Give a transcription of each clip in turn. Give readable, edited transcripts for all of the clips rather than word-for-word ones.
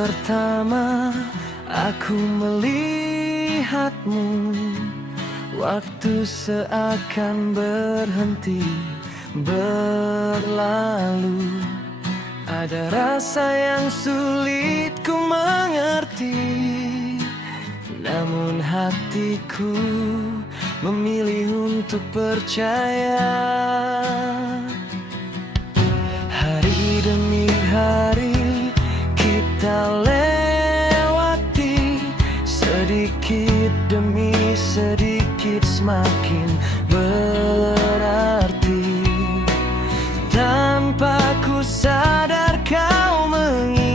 pertama aku melihatmu, waktu seakan berhenti berlalu. Ada rasa yang sulit ku mengerti, namun hatiku memilih untuk percaya. Hari demi hari kita lewati, sedikit demi sedikit semakin berarti. Tanpa ku sadar kau mengisi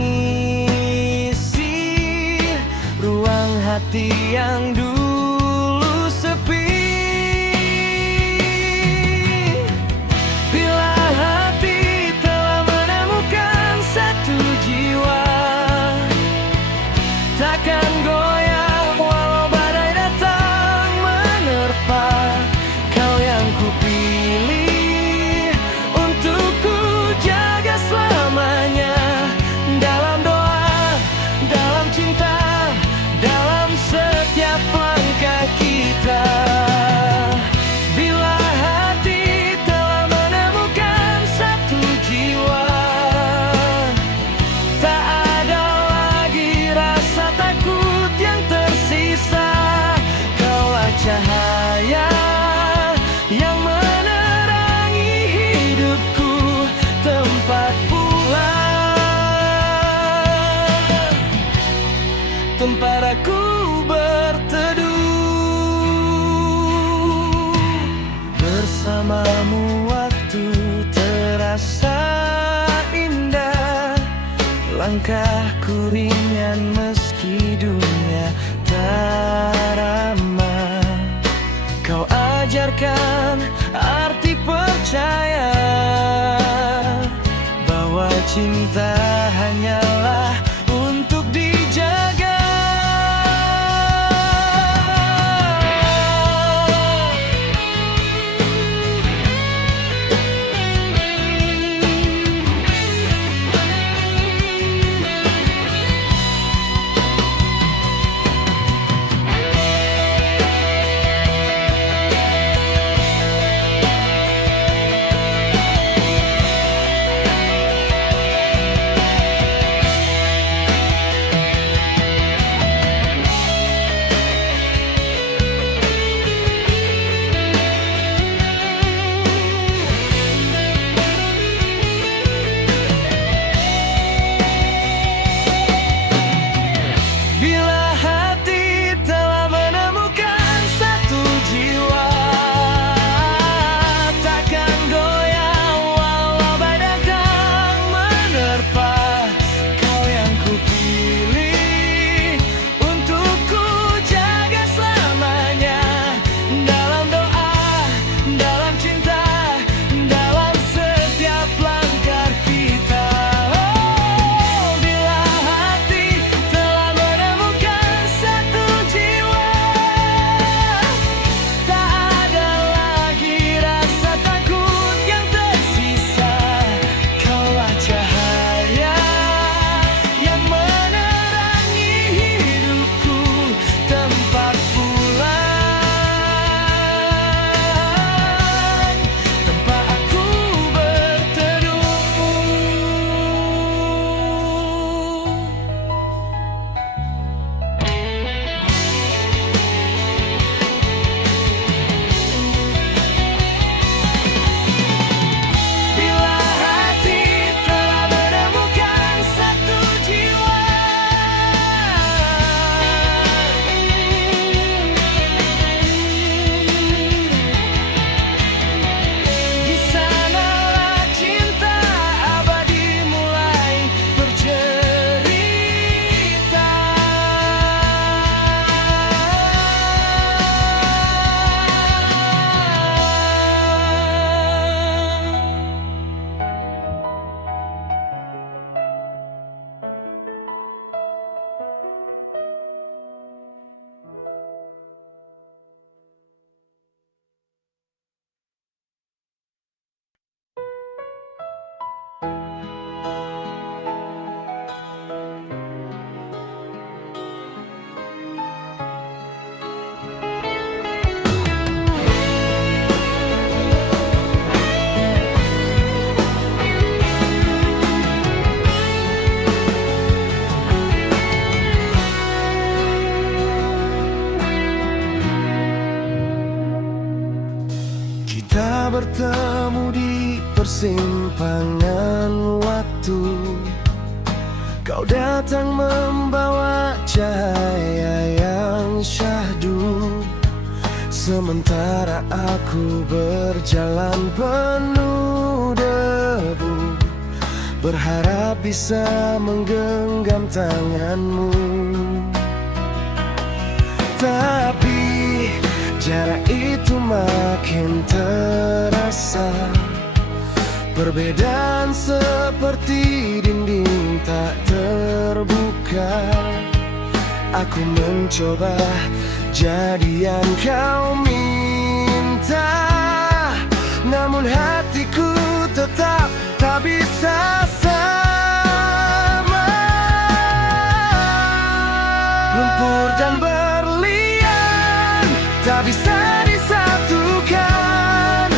ruang hati yang dulu sepi. Bila hati telah menemukan satu jiwa, takkan goyah walau badai datang menerpa. Kau yang kupilih untuk ku jaga selamanya, dalam doa, dalam cinta, dalam setiap langkah kita. Bila hati telah menemukan satu jiwa, tak ada lagi rasa takut yang tersisa. Kaulah cahaya yang menerangi hidupku, tempat pulang, tempat aku berteduh. Bersamamu waktu terasa indah, langkahku ringan meski dunia tak ramah. Kau ajarkan arti percaya, bahwa cinta hanyalah untuk dijaga. bertemu di persimpangan waktu. Kau datang membawa cahaya yang syahdu, sementara aku berjalan penuh debu, berharap bisa menggenggam tanganmu. Tapi jarak itu makin terasa, perbedaan seperti dinding tak terbuka. Aku mencoba jadi yang kau minta, namun hatiku tetap tak bisa sama. Lumpur dan berlian tak bisa disatukan.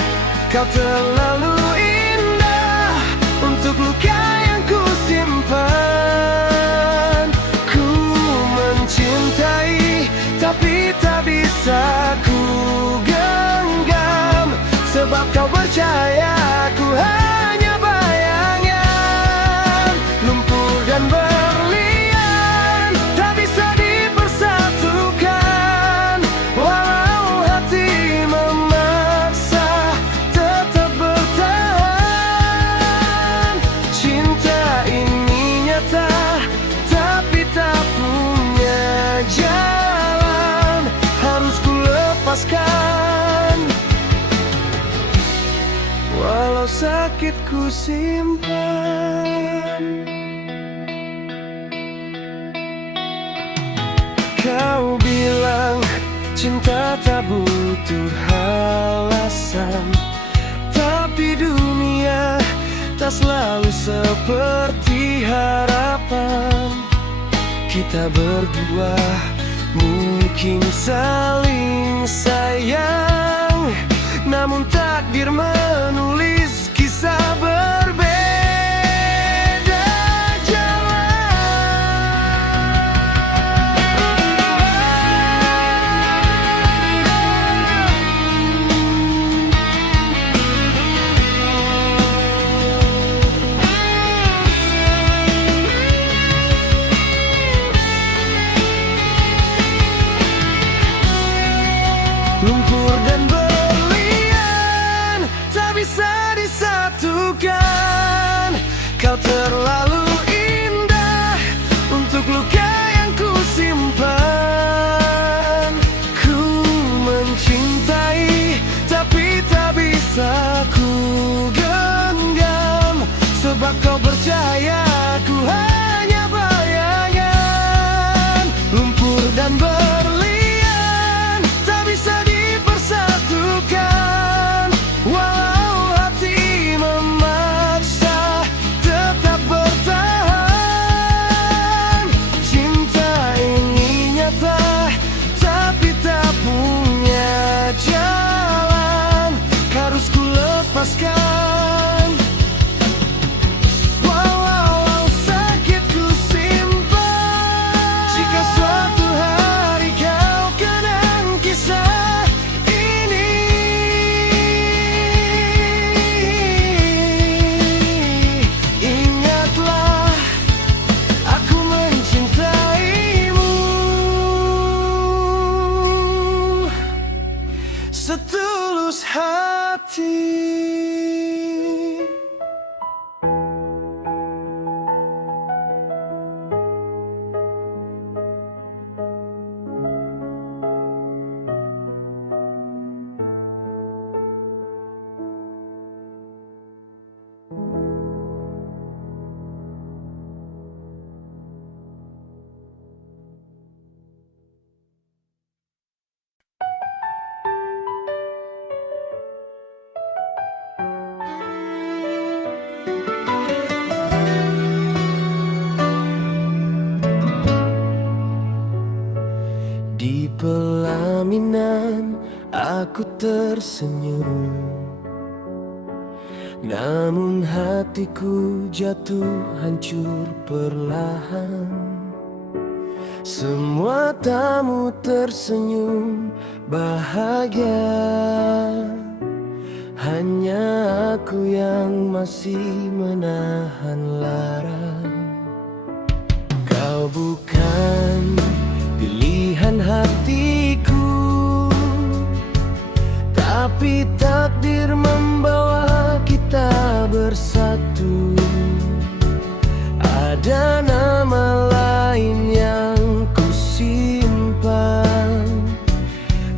Kau terlalu indah untuk luka yang ku simpan. Ku mencintai tapi tak bisa ku genggam, sebab kau percaya aku hanya bayangan. Lumpur dan berlian tak bisa dipersatukan, walau hati memaksa tetap bertahan. Cinta ini nyata tapi tak punya jalan, harus ku lepaskan, walau sakit ku simpan. Kau bilang cinta tak butuh alasan, tapi dunia tak selalu seperti harapan. Kita berdua mungkin saling sayang, namun takdir menulis kisah berbeda lumpur dan berlian tak bisa disatukan. Kau terlalu indah untuk luka yang ku simpan. Ku mencintai tapi tak bisa ku genggam, sebab kau percaya aku hanya bayangan. Lumpur dan berlian tak bisa dipersatukan, walau hati memaksa tetap bertahan. Cinta ini nyata tapi tak punya jalan, harus ku lepaskan, walau sakit ku simpan. Jika suatu hari kau kenang kisah ini, ingatlah aku mencintaimu setulus hati. Di pelaminan aku tersenyum, namun hatiku jatuh hancur perlahan. Semua tamu tersenyum bahagia, Hanya aku yang masih menahan lara. Kau bukan pilihan hatiku, tapi takdir membawa kita bersatu. Ada nama lain yang kusimpan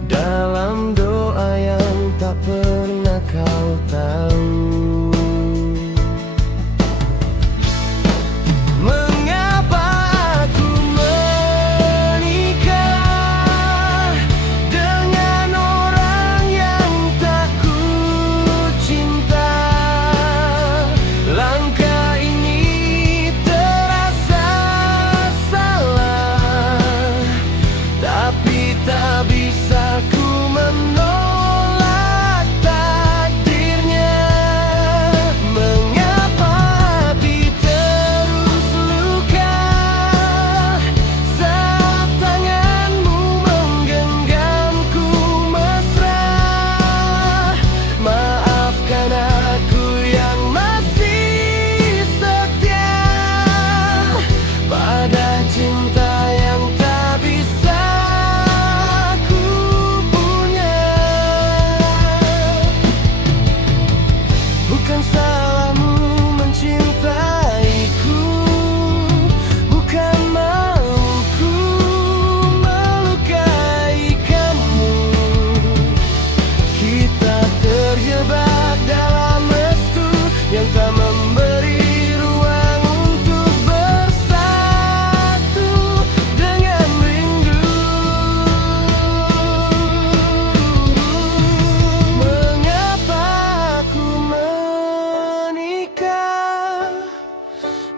dalam doa yang tak pernah kau tahu. Mengapa aku menikah dengan orang yang tak ku cinta? Langkah ini terasa salah, tapi tak bisa ku menolak takdirnya. Mengapa hati terus luka saat tanganmu menggenggamku mesra? Maafkan aku yang masih setia pada cinta yang tak bisa ku punya. Bukan salahmu mencintaiku, bukan mauku melukai kamu. Kita terjebak dalam restu yang tak memberi ruang untuk bersatu dengan rindu. Mengapa aku menikah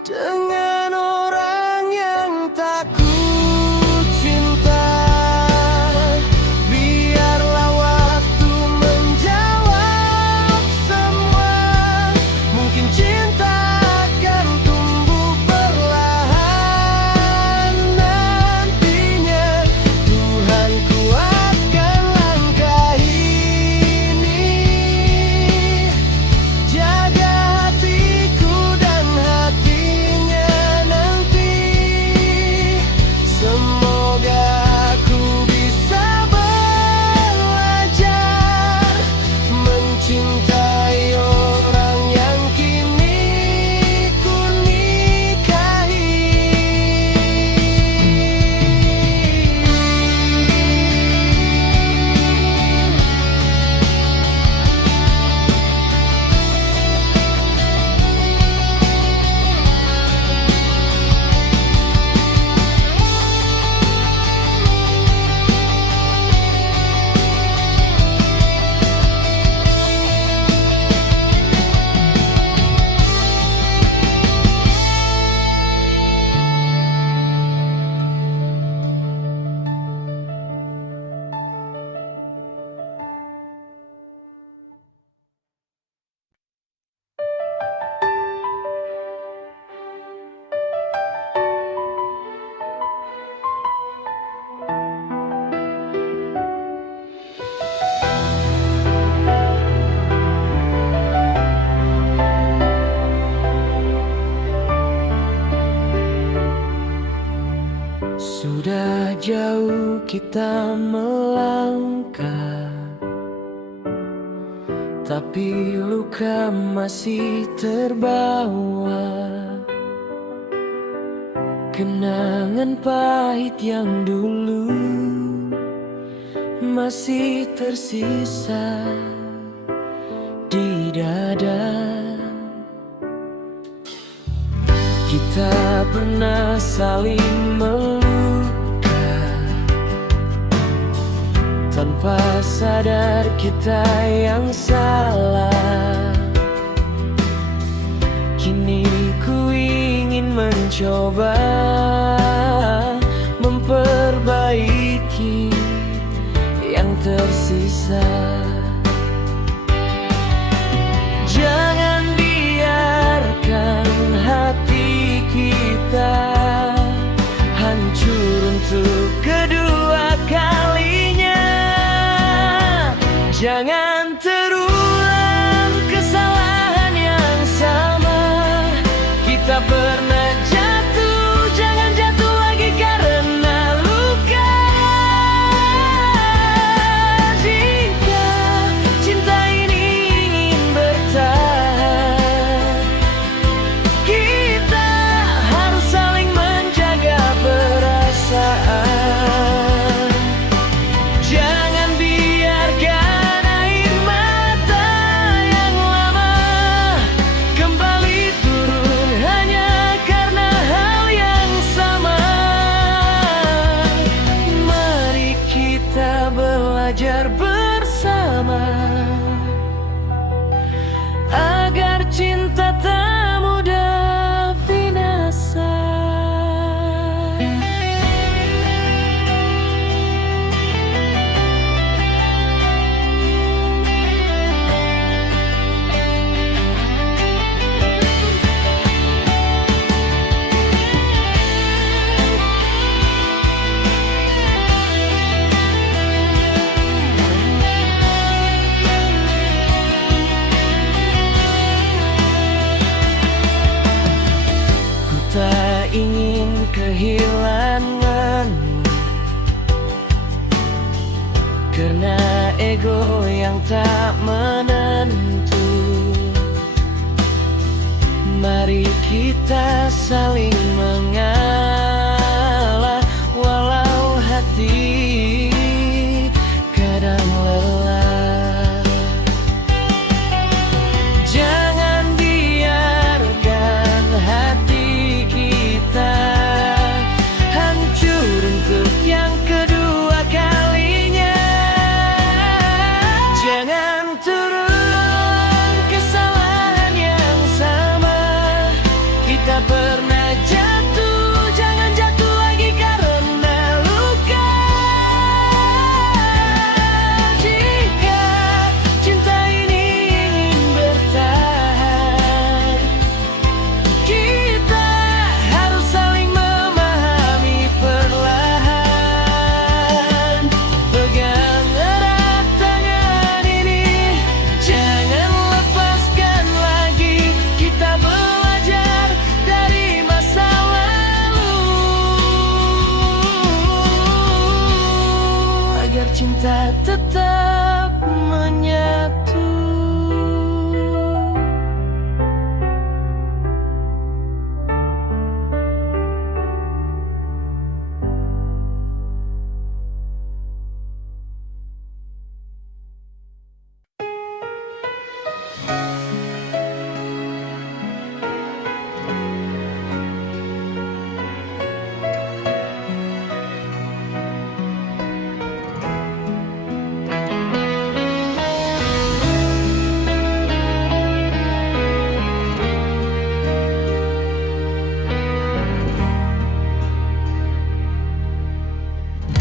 dengan orang yang tak ku cinta? Biarlah waktu menjawab semua. Mungkin cinta akan tumbuh perlahan nantinya. Tuhan kuatkan langkah ini, jaga hatiku dan hatinya nanti. Semoga aku bisa belajar mencintai orang yang kini ku nikahi. Sudah jauh kita melangkah, tapi luka masih terbawa. Kenangan pahit yang dulu masih tersisa di dada. Kita pernah saling meluka, tanpa sadar kita yang salah. Kini ku ingin mencoba memperbaiki yang tersisa. Jangan biarkan hati kita hancur untuk kedua kalinya. Jangan terulang yang tak menentu. Mari kita saling mengalah, walau hati kadang lelah. Jangan biarkan hati kita hancur untuk yang kedua kalinya. Jangan terulang kesalahan yang sama. Kita pernah jatuh, jangan jatuh lagi karena luka. Jika cinta ini ingin bertahan, kita harus saling memahami perlahan. Pegang erat tangan ini, jangan lepaskan lagi. Kita belajar dari masa lalu agar cinta tetap menyatu.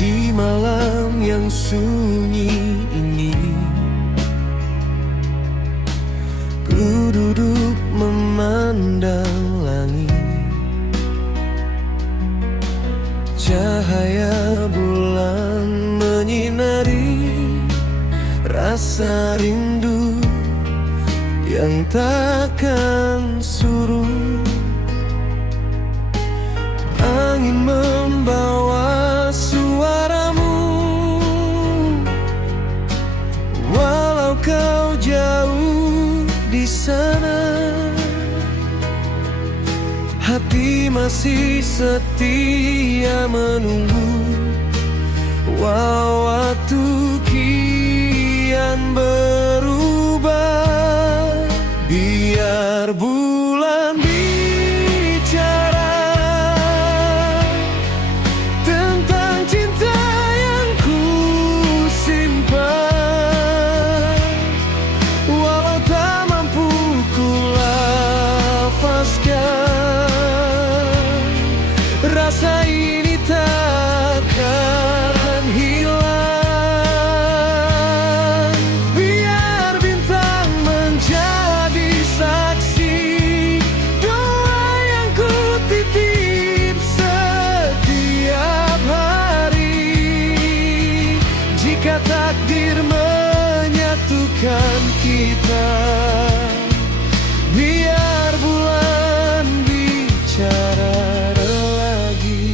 Di malam yang sunyi ini, ku duduk memandang langit. Cahaya bulan menyinari rasa rindu yang takkan surut. Angin membawa suaramu, walau kau jauh di sana. Hati masih setia menunggu, walau waktu kian berubah. Biar bulan bicara tentang cinta yang ku simpan, walau tak mampu ku lafazkan. Rasa ini takkan hilang. Biar bintang menjadi saksi doa yang ku titip setiap hari. Jika takdir menyatukan kita, biar bulan bicara lagi.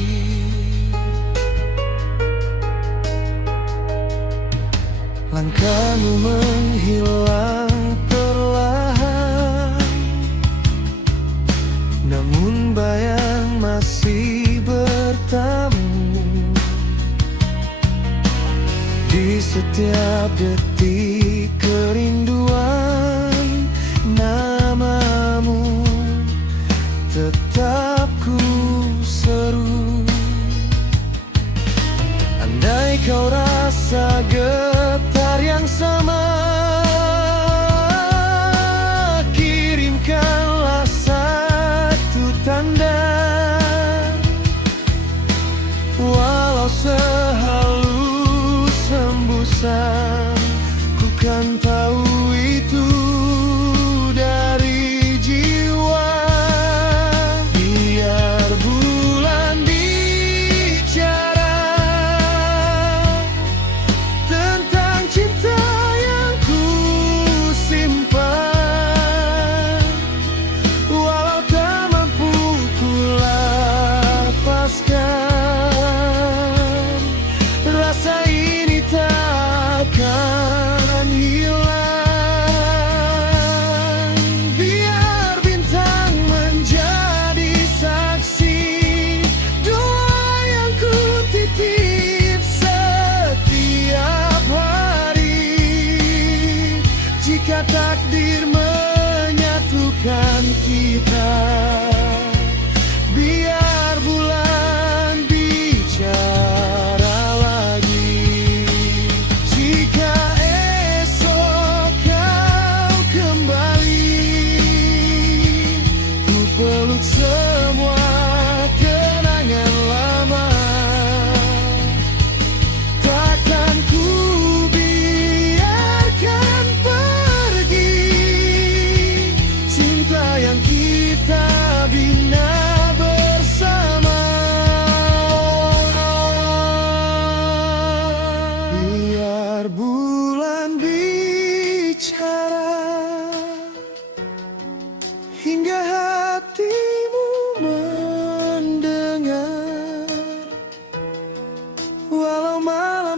Langkahmu menghilang perlahan, namun bayang masih bertamu. Di setiap detik kerinduan, namamu tetap ku seru. Andai kau rasa getar yang sama, kirimkanlah satu tanda, walau sehalus hembusan. Ku kan tahu itu dari jiwa. Biar bulan bicara tentang cinta yang ku simpan, walau tak mampu ku lafazkan.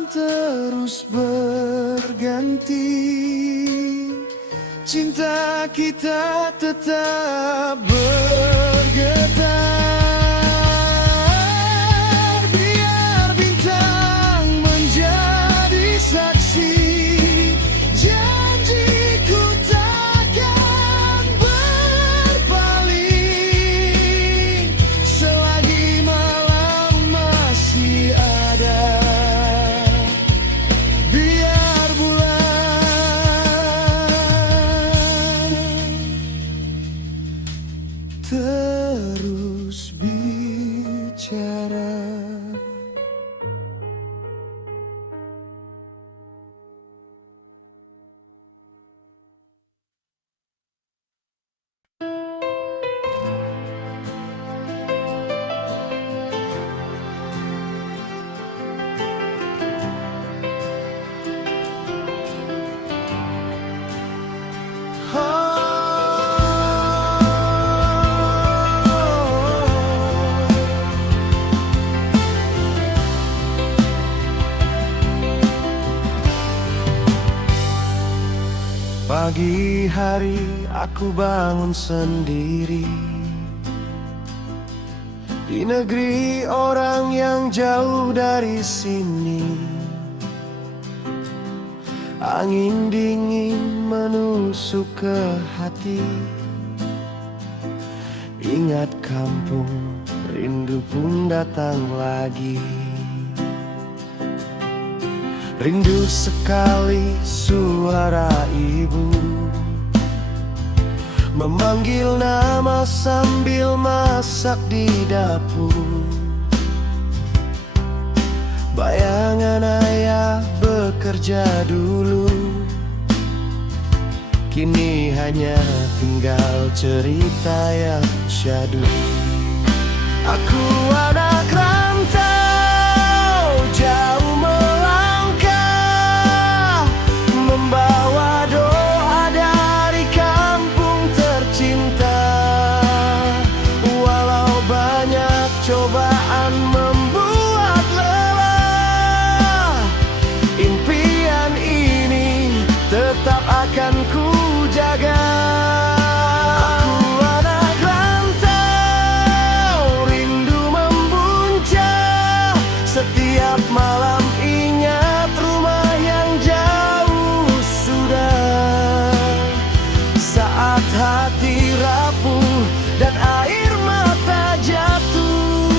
terus berganti, cinta kita tetap bergetar. Biar bintang menjadi saksi, janjiku takkan berpaling selagi malam masih ada. Biar bulan terus bicara. Pagi hari aku bangun sendiri di negeri orang yang jauh dari sini. Angin dingin menusuk ke hati, ingat kampung, rindu pun datang lagi. Rindu sekali suara ibu memanggil nama sambil masak di dapur. Bayangan ayah bekerja dulu, kini hanya tinggal cerita yang syahdu. Aku anak rantau jauh melangkah, membawa doa dari kampung tercinta. Walau banyak cobaan membuat lelah, impian ini tetap akan ku jaga. Aku anak rantau, rindu membuncah, setiap malam ingat rumah yang jauh sudah. Saat hati rapuh dan air mata jatuh,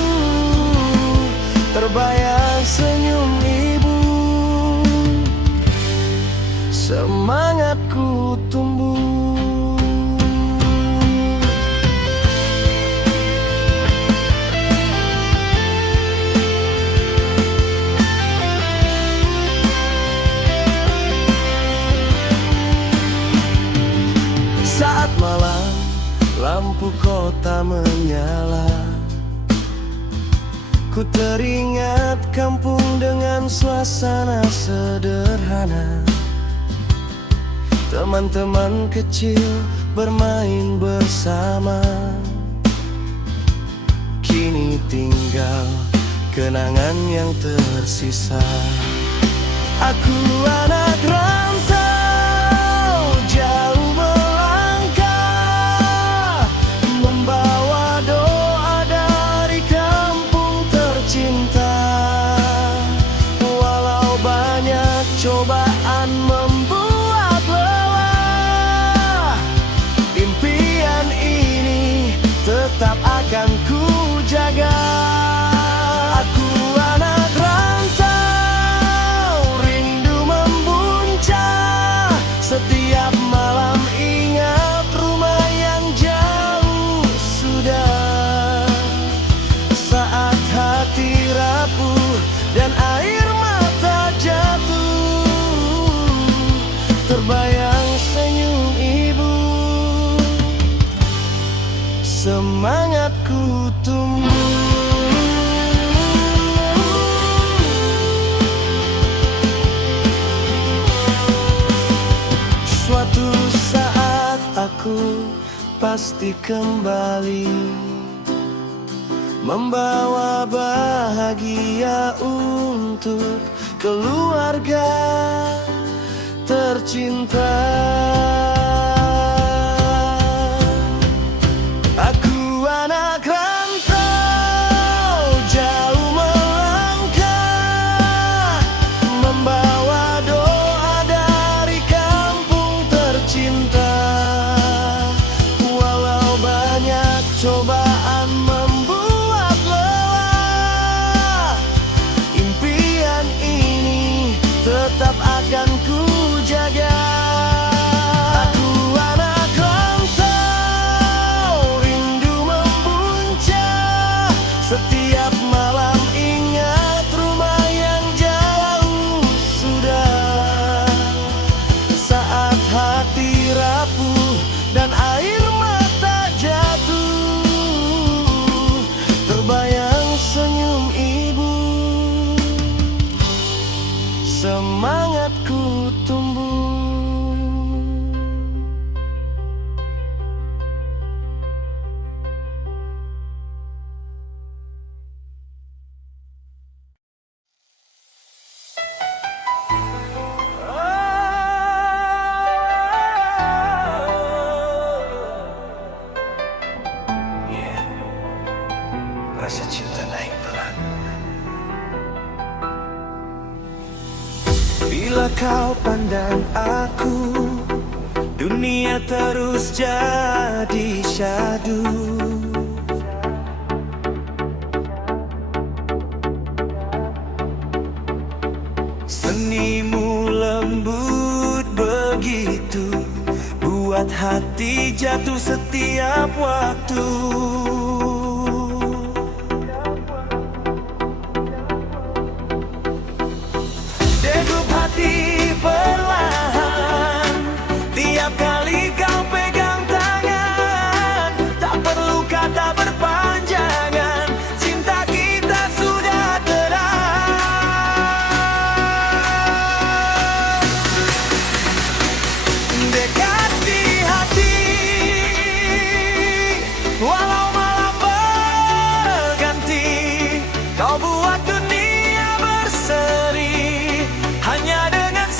terbayang senyum ibu, semangatku tumbuh. Saat malam lampu kota menyala, ku teringat kampung dengan suasana sederhana. Teman-teman kecil bermain bersama, kini tinggal kenangan yang tersisa. Aku anak rantau jauh melangkah, membawa doa dari kampung tercinta. Walau banyak cobaan membuat lelah, impian ini tetap akan ku jaga. Aku anak rantau, rindu membuncah, setiap malam ingat rumah yang jauh sudah. Saat hati rapuh dan air mata jatuh, terbayang senyum ibu, semangatku tumbuh. Suatu saat aku pasti kembali, membawa bahagia untuk keluarga tercinta. Aku anak rantau jauh melangkah, membawa doa dari kampung tercinta. Walau banyak cobaan membuat lelah, impian ini tetap akan ku jaga. Aku anak rantau, rindu membuncah, setiap malam ingat rumah yang jauh sudah. Saat hati rapuh dan air mata jatuh, terbayang senyum ibu, semangatku tumbuh. Rasa cinta naik pelan. Bila kau pandang aku, dunia terus jadi syadu. Senimu lembut begitu, buat hati jatuh setiap waktu. Degup hati perlahan tiap kali kau pegang tangan. Tak perlu kata berpanjangan, cinta kita sudah terang. Dekat di hati, walau malam berganti, kau buat dunia berseri. Hanya dengan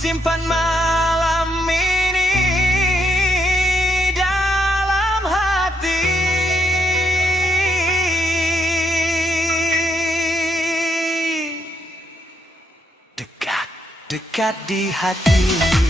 simpan malam ini dalam hati. Dekat, dekat di hati.